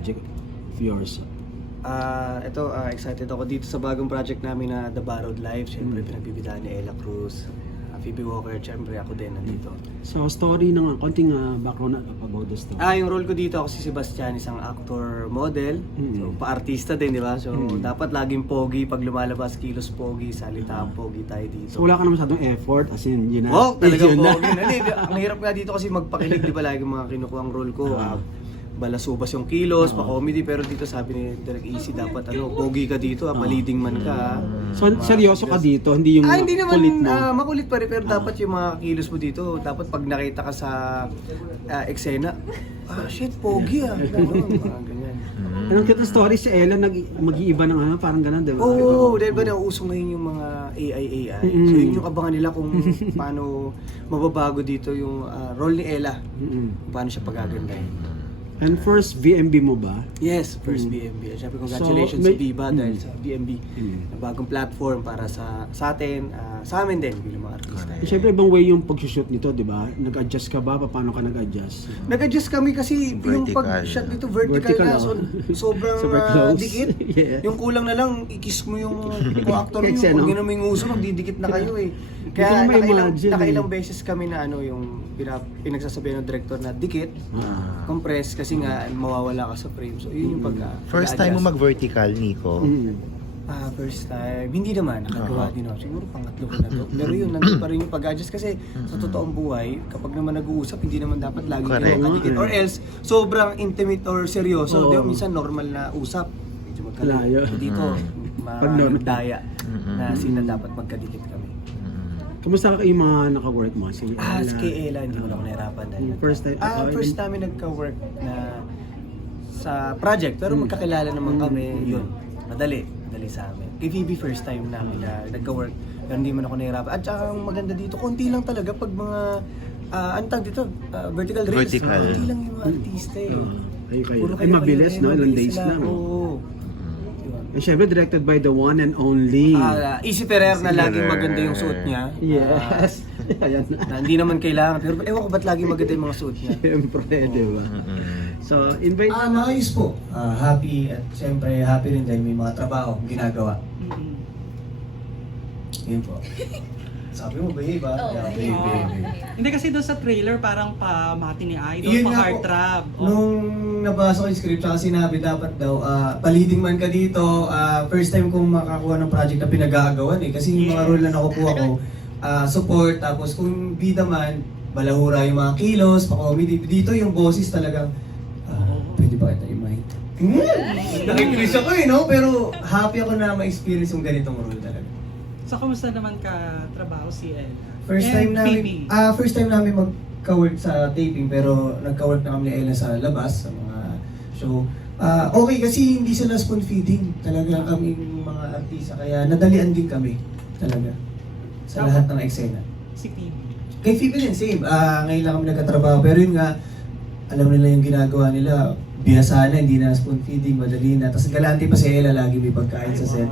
project of yours? Excited ako dito sa bagong project namin na The Borrowed Life. Siyempre, pinagbibidahan ni Ella Cruz, Phoebe Walker, siyempre ako din nandito. So, story ng konting background about the story. Yung role ko dito, ako si Sebastian, isang actor, model. So, pa-artista din, di ba? So, dapat laging pogi. Pag lumalabas, kilos pogi, salita pogi tayo dito. So, wala ka naman masyadong effort, as in, yun na. Wow, talaga yun na. pogi. Hindi, ang hirap nga dito kasi magpakilig, di ba? Lagi mga kinukuha ang role ko. Balasubas yung kilos, pa-comedy, pero dito sabi ni Direk Easy, dapat pogi ka dito, pa-leading man ka. So, seryoso ka dito, hindi yung hindi naman kulit mo? makulit pa rin, pero dapat yung mga kilos mo dito, dapat pag nakita ka sa eksena, shit, pogi ganun, mga ganyan. Anong cute na story si Ella, mag-iiba ng parang ganun, di ba? Oo, dahil ba nauso ngayon yung mga AI. So yun yung abangan nila kung paano mababago dito yung role ni Ella, paano siya pagagandahin. And first VMB mo ba? Yes, first BMB. Siyempre, congratulations sa Viva dahil sa BMB na bagong platform para sa atin, sa amin din bilang mga artista. Siyempre, ibang way yung pag-shoot nito, di ba? Nag-adjust ka ba? Paano ka nag-adjust? Nag-adjust kami kasi yung Vertical. pag-shot dito vertical na, so sobrang Super close. dikit. Yeah. Yung kulang na lang, i-kiss mo yung co-actor mo. Eksena. Pag ginawa mo yung uso, magdidikit na kayo eh. Hindi Kaya ko ma-imagine nakailang beses kami na yung pinagsasabihan ng director na dikit, compress, kasi nga mawawala ka sa frame. So yun yung First time mo mag-vertical, Nico? First time, hindi naman, nakagawa din ako. Siguro pangatlo ko na to. Pero yun, nandun pa rin yung pag-adjust kasi sa totoong buhay, kapag naman nag-uusap, hindi naman dapat lagi Correct. kayo magkadikit. Or else, sobrang intimate or seryoso. Di ba, minsan normal na usap. Medyo Layo. Dito, magdaya na sila dapat magkadikit kami. Kamusta ka yung mga naka-work mo? Si Ella? Si Ella, hindi mo na ako nahirapan. First time? First namin nagka-work na sa project, pero magkakilala naman kami, yun. Madali sa amin. Kay Phoebe, first time namin na nagka-work, pero hindi man ako nahirapan. At saka ang maganda dito, konti lang talaga pag mga, antag dito, vertical race. Vertical. Konti lang yung mga artista eh. Ay, mabilis, no? Ilang days lang. Oo. And syempre, directed by the one and only. Easy Ferrer na laging maganda yung suot niya. Yes. Ayan na. Hindi naman kailangan, pero ewan ko ba't laging maganda yung mga suot niya. Siyempre, di ba? So, invite... Maayos po. Happy at siyempre happy rin dahil may mga trabaho ginagawa. Yun po. Sabi mo, babe, ba? Yeah, babe. Hindi kasi doon sa trailer parang pamati ni Idol, Yun pa nga po. heartthrob. Nung nabasa ko yung script, saka sinabi dapat daw, paliding man ka dito, first time kong makakuha ng project na pinag-aagawan eh. Kasi yung mga role na nakukuha ko, support, tapos kung bida man, balahura yung mga kilos, pa-comedy. Dito yung boses talagang, pwede ba kita i-mic? Nakikilis ako eh, no? Pero happy ako na ma-experience yung ganitong role talaga. So, kamusta naman ka trabaho si Ella? First time Phoebe. namin, first time namin magka-work sa taping, pero nagka-work na kami ni Ella sa labas, sa mga show. Okay kasi hindi sila spoon feeding. Talaga kaming mga artista, kaya nadalian din kami. Talaga. Sa lahat ng eksena. Si Phoebe. Kay Phoebe din, same. Ngayon lang kami nagkatrabaho, pero yun nga, alam nila yung ginagawa nila. Binasa na, hindi na spoon feeding, madali na. Tapos galante pa si Ella, lagi may pagkain sa set.